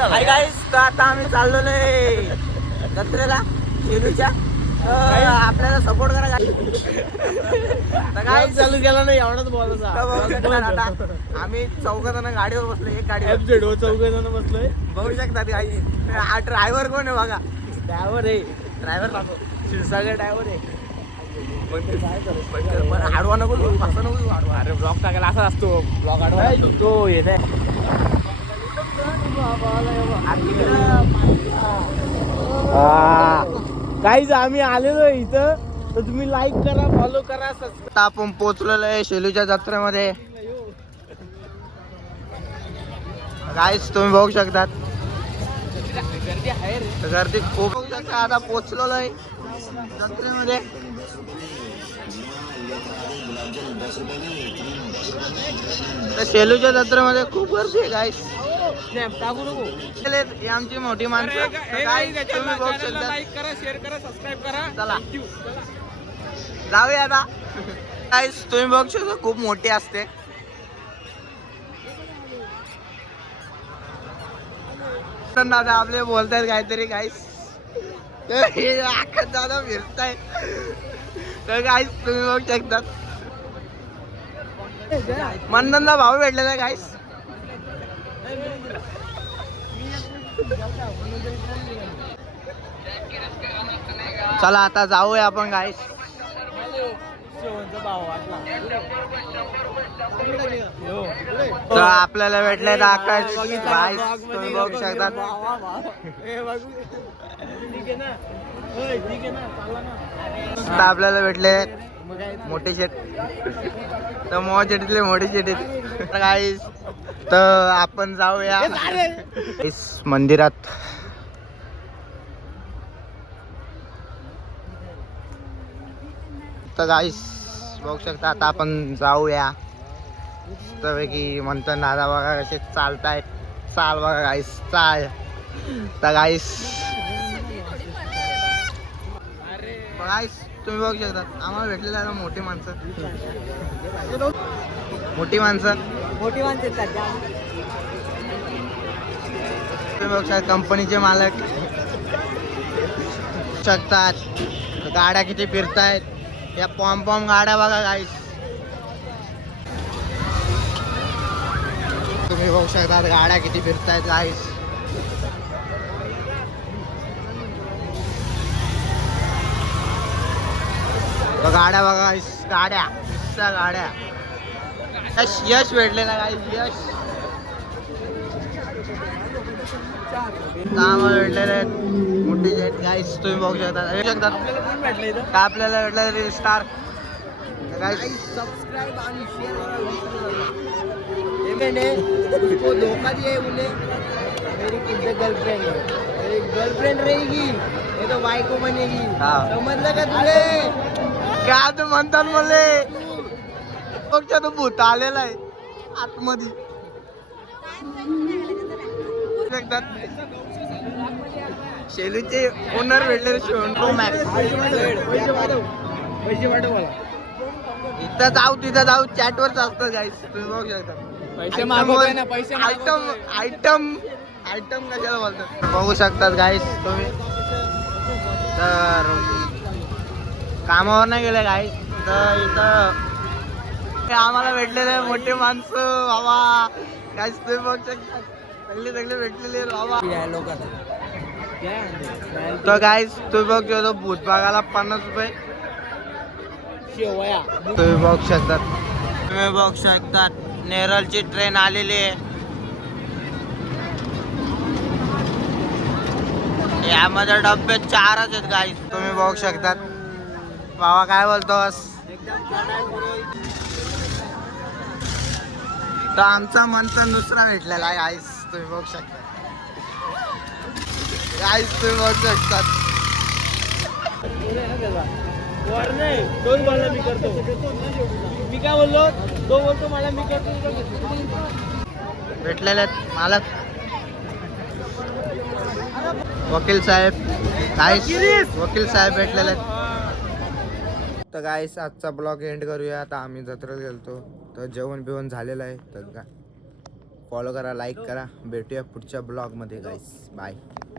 Hi guys, तर आता आम्ही चाललेलो आहे जत्रेला शेलूच्या. आपल्याला सपोर्ट करा गाईस. चालू केला नाही एवढाच बोलायचा. आता आम्ही 14 जण गाडीवर बसलो, एक गाडीवर चौघ जण बसलोय. बघू शकतात गाईस. हा ड्रायव्हर कोण आहे बघा. ड्रायव्हर आहे, ड्रायव्हर लागतो, सगळे ड्रायव्हर आहे. पण आडवा नको घेऊ, असं नको घेऊ आडवा. अरे ब्लॉग टाकायला असा असतो. ब्लॉग आडवा तो येत आहे. काहीच आम्ही आलेलो इथं, तर तुम्ही लाईक करा, फॉलो करा, सबस्क्राईब. आपण पोहोचलेलो आहे शेलूच्या जत्रेमध्ये. गाईस तुम्ही बघू शकतात गर्दी आहे रे. गर्दी खूप. बघू शकता आता पोहोचलेलो आहे जत्रेमध्ये. तर शेलूच्या जत्रेमध्ये खूप गर्दी आहे गाईस. टाकू नको. ही आमची मोठी माणसं. तर guys, तुम्ही बघू शकता. लाईक करा, शेअर करा, सबस्क्राईब करा. चला जाऊया आता. गाईस तुम्ही बघू शकता खूप मोठी असते. दादा आपले बोलतायत काहीतरी गाईस. दादा फिरताय. तर गाईस तुम्ही बघू शकता मंदनला भाऊ भेटलेला गाईस. चला आता जाऊया आपण गाईस. तर आपल्याला भेटले आकाश गाईस. तुम्ही बघू शकता आपल्याला भेटले मोठे शेट. तर मोठ्या शेटीतले मोठे शेटीत गाईस. तर आपण जाऊया इस मंदिरात. तर गाईस बघू शकता आता आपण जाऊया. की म्हणतो दादा बघा कसे चालतायत. चाल बघा गाईस, चाल. तर गाईस तुम्ही बघू शकता आम्हाला भेटलेलं आहे मोठी माणसं. मोठी माणसं तुम्ही बघू शकता कंपनीचे मालक शकतात. गाड्या किती फिरतायत. या पॉम गाड्या बघा गाईस. तुम्ही बघू शकता गाड्या किती फिरतायत गाईस. गाड्या बघा गाईस, गाड्या नुसत्या गाड्या. यश भेटलेला गाईस, यश आम्हाला भेटलेले मोठी जेट गाईस. तुम्ही बघू शकता का आपल्याला भेटलं स्टार गाईस. सब्सक्राइब आणि शेअर उसको धोखा दिया बोले मेरी गर्लफ्रेंड है, मेरी गर्लफ्रेंड रहेगी, ये तो वाई को बनेगी. समजलं का तुले? काय तू म्हणतात मले बघ तो भूत आलेला आहे आतमध्ये. शेलूचे ओनर भेटले प्रो मॅक्स. पैसे वाटव मला. इथं जाऊ तिथं जाऊ चॅटवरच असतं गाईस. तुम्ही बघू शकता पैसे मागवतोय ना, पैसे आयटम कशाला बोलतात बघू शकतात गाईस तुम्ही. तर कामावर नाही गेले गाईस. तर इथं आम्हाला भेटलेले मोठे माणसं बाबा गाईस. तुम्ही बघू शकता सगळे भेटलेले बाबा. तर गाईस तुम्ही बघू शकता भूत बघायला 50 रुपये. तुम्ही बघू शकतात नेरळची ट्रेन आलेली आहे. यामध्ये डब्बे 4च आहेत गाईस. तुम्ही बघू शकतात. बाबा काय बोलतोस. तर आमचा मंथन दुसरा भेटलेला आहे गाईस. तुम्ही बघू शकता गाईस. तुम्ही बघू शकतात दोन बोलला मी करतो. मी काय बोललो, तो बोलतो मला मी करतो. भेटलेले आहेत मालक वकील साहेब गाईस. वकील साहेब भेटलेले आहेत. तर गाईस आजचा ब्लॉग एंड करूया. आता आम्ही जत्रेला गेलतो तर जेवण बिवण झालेलं आहे. तर फॉलो करा, लाईक करा. भेटूया पुढच्या ब्लॉगमध्ये गाईस. बाय.